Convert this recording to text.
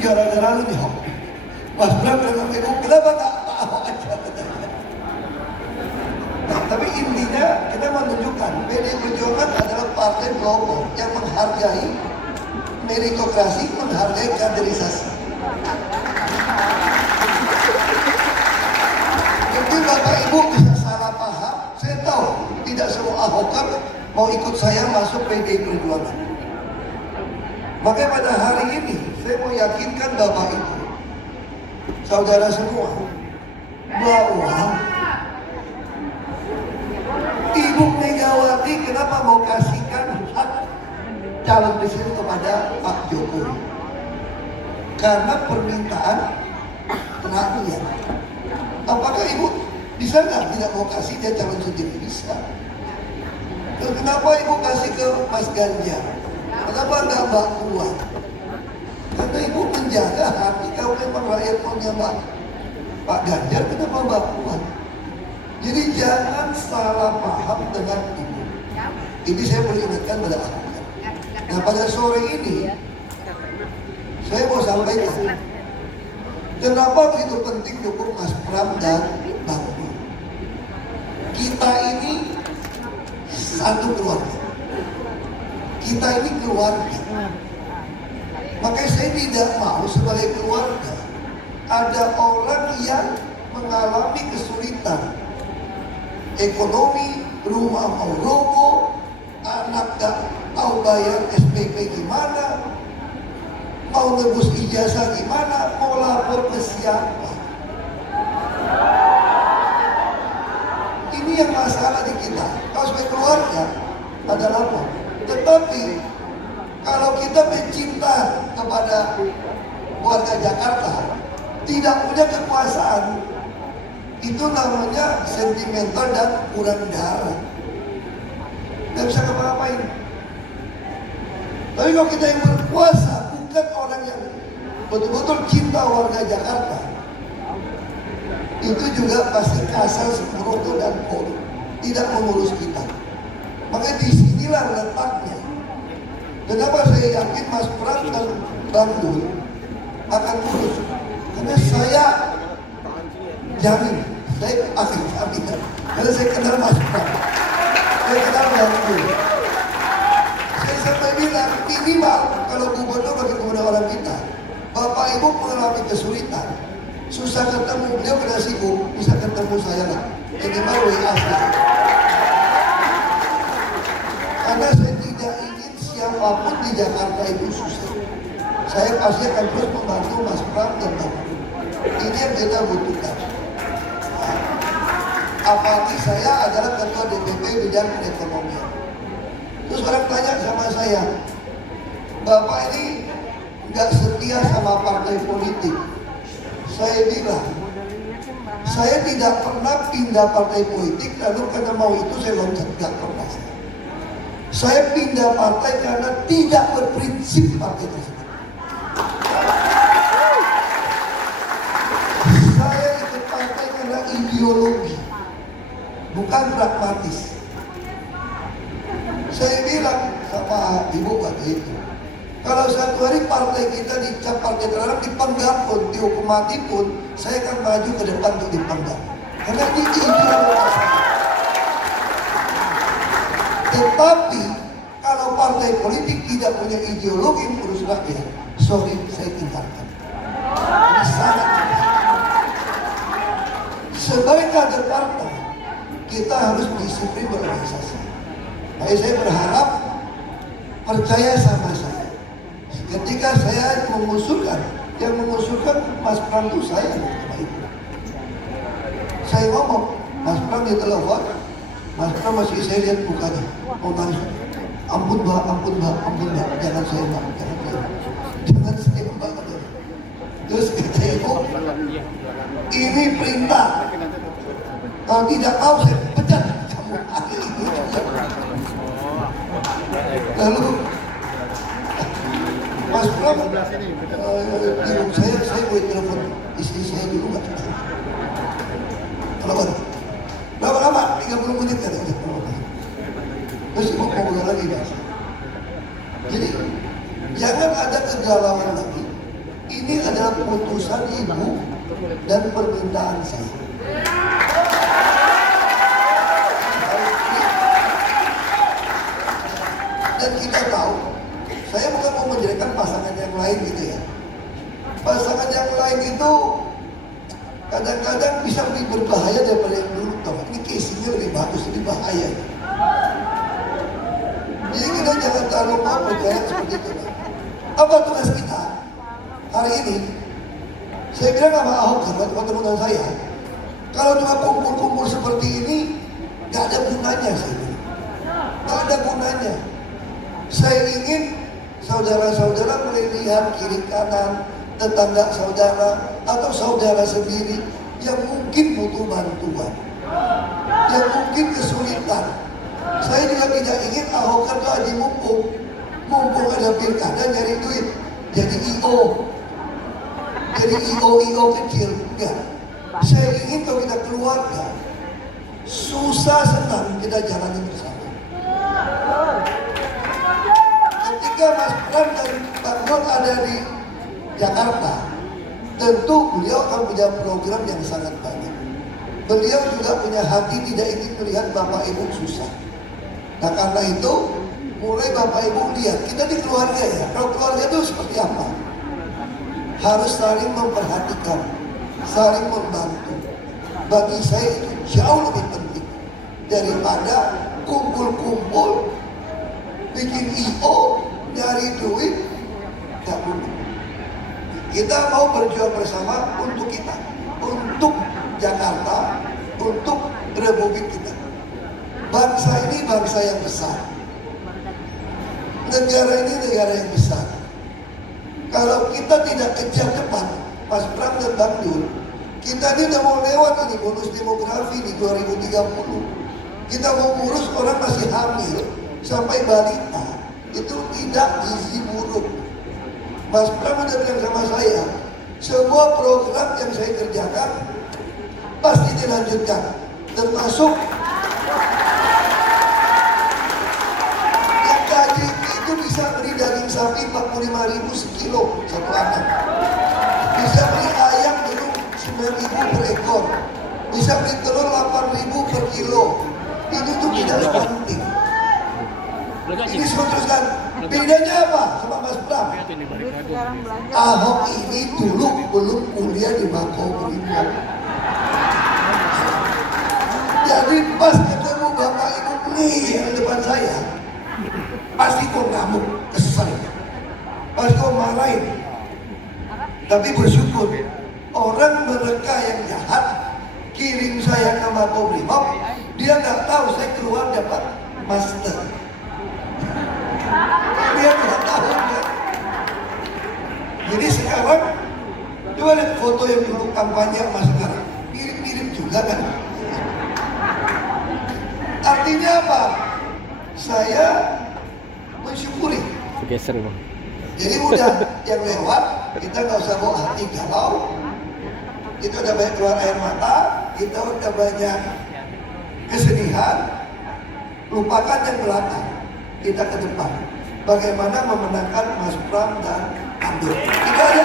gara-gara lu nih, Hok. Mas Bram dengan ibu, kenapa gak Ahok aja? Nah, tapi intinya kita menunjukkan PDI Perjuangan adalah partai pelopor yang menghargai meritokrasi, menghargai kaderisasi. Mungkin Bapak Ibu bisa salah paham, saya tahu tidak semua Ahokan mau ikut saya masuk PDI Perjuangan. Makanya pada hari ini saya mau yakinkan Bapak Ibu, saudara semua, bahwa Ibu Megawati kenapa mau kasihkan hak calon presiden kepada Pak Jokowi? Karena permintaan rakyat. Apakah Ibu bisa nggak tidak mau kasih dia calon sendiri? Bisa. Terus kenapa Ibu kasih ke Mas Ganjar? Kenapa nggak Mbak Puan? Karena Ibu menjaga hati. Kalau memang rakyat maunya Pak Ganjar, kenapa Mbak Puan? Jadi jangan salah paham dengan Ibu. Ini saya perlu ingatkan pada aku. Nah pada sore ini saya mau sampaikan kenapa begitu penting dukung Mas Pram dan Bang Pul. Kita ini satu keluarga. Kita ini keluarga. Makanya saya tidak mau sebagai keluarga ada orang yang mengalami kesulitan ekonomi, rumah mau roboh, anak gak tahu bayar SPP gimana, mau nebus ijazah gimana, mau lapor ke siapa. Ini yang masalah di kita. Kalau sebagai keluarga ada lapor. Tetapi kalau kita mencinta kepada warga Jakarta, tidak punya kekuasaan, itu namanya sentimental dan kurang darah. Tidak bisa ngapa-ngapain. Tapi kalau kita yang berkuasa, bukan orang yang betul-betul cinta warga Jakarta, itu juga pasti kasar, sembrono dan korup, tidak mengurus kita. Makanya disinilah letaknya. Kenapa saya yakin Mas Pram dan Bang Dul akan urus? Karena saya jamin, saya akan jamin, karena saya kenal Mas Pram, saya kenal Bang Dul. Saya sampai bilang minimal kalau gubernur bagi kepada orang kita, Bapak Ibu mengalami kesulitan, susah ketemu, beliau kena sibuk, bisa ketemu saya lah, minimal WA saya. Karena saya tidak ingin siapapun di Jakarta itu susah. Saya pasti akan terus membantu Mas Pram dan Bang Dul. Ini yang kita butuhkan. Apalagi saya adalah ketua DPP bidang perekonomian. Terus orang tanya sama saya, Bapak ini nggak setia sama partai politik. Saya bilang, saya tidak pernah pindah partai politik lalu karena mau itu saya loncat, nggak pernah. Saya pindah partai karena tidak berprinsip partai tersebut. Saya ikut partai karena ideologi, bukan pragmatis. Saya bilang sama Ibu waktu itu, kalau satu hari partai kita dicap partai terlarang, dipenggal pun, dihukum mati pun, saya akan maju ke depan untuk dipenggal. Karena ini ideologi. Tetapi kalau partai politik tidak punya ideologi mengurus rakyat, sorry, saya tinggalkan. Ini sangat jelas. Sebagai kader partai, kita harus disiplin berorganisasi. Jadi saya berharap percaya sama saya. Ketika saya mengusulkan, yang mengusulkan Mas Pram itu saya. Saya ngomong, Mas Pram ditelepon, Mas Pram masih saya lihat mukanya, mau nangis. Ampun Mbak, ampun Mbak, ampun Mbak, jangan saya Mbak, jangan saya Mbak. Terus kata Ibu, ini perintah. Kalau tidak mau saya pecat kamu. Lalu Mas Pram, saya boleh telepon istri saya dulu nggak? Telepon. Berapa lama? 30 menit kan? Terus Ibu ngobrol lagi Mas. Jadi jangan ada kegalauan lagi. Ini adalah putusan ibu dan permintaan saya. Dan kita tahu, saya bukan mau menjadikan pasangan yang lain gitu ya. Pasangan yang lain itu kadang-kadang bisa lebih berbahaya daripada yang dulu. Ini casingnya lebih bagus, lebih bahaya. Jadi kita jangan terlalu mau percaya seperti itu. Apa tugas kita hari ini? Saya bilang sama Ahok sama teman-teman saya, kalau cuma kumpul-kumpul seperti ini, gak ada gunanya saya bilang. Gak ada gunanya. Saya ingin saudara-saudara mulai lihat kiri kanan, tetangga saudara atau saudara sendiri yang mungkin butuh bantuan, yang mungkin kesulitan. Saya juga tidak ingin Ahok kan lagi mumpung ada pilkada nyari duit jadi IO kecil. Enggak. Saya ingin kalau kita keluarga susah senang kita jalani bersama. Ketika Mas Pram dan Bang Don ada di Jakarta, tentu beliau akan punya program yang sangat banyak. Beliau juga punya hati tidak ingin melihat Bapak Ibu susah. Nah karena itu mulai Bapak Ibu lihat kita di keluarga ya. Kalau keluarga itu seperti apa? Harus saling memperhatikan, saling membantu. Bagi saya itu jauh lebih penting daripada kumpul-kumpul bikin IO nyari duit. Gak boleh. Kita mau berjuang bersama untuk kita, untuk Jakarta, untuk Republik kita. Bangsa ini bangsa yang besar. Negara ini negara yang besar. Kalau kita tidak kejar cepat, Mas Pram dan Bang Dul, kita ini udah mau lewat ini bonus demografi di 2030. Kita mau ngurus orang masih hamil sampai balita, itu tidak gizi buruk. Mas Pram udah bilang sama saya, semua program yang saya kerjakan pasti dilanjutkan, termasuk yang gaji itu bisa beli daging sapi 45.000 sekilo satu anak, bisa beli ayam dulu 9.000 per ekor, bisa beli telur 8.000 per kilo. Itu tuh tidak penting. Ini teruskan. Bedanya apa sama Mas Pram? Ahok ini dulu belum kuliah di Makobrimob. Jadi pas ketemu Bapak Ibu nih yang di depan saya, pasti kok ngamuk, kesel, pasti kok marahin. Tapi bersyukur orang mereka yang jahat kirim saya ke Makobrimob, dia nggak tahu saya keluar dapat master. Dia tidak tahu ya. Jadi sekarang coba lihat foto yang dulu kampanye sama sekarang, mirip-mirip juga kan. Artinya apa? Saya mensyukuri. Geser bang. Jadi udah yang lewat, kita nggak usah bawa hati galau. Kita udah banyak keluar air mata, kita udah banyak kesedihan. Lupakan yang belakang, kita ke depan. Bagaimana memenangkan Mas Pram dan Abdul. Itu aja.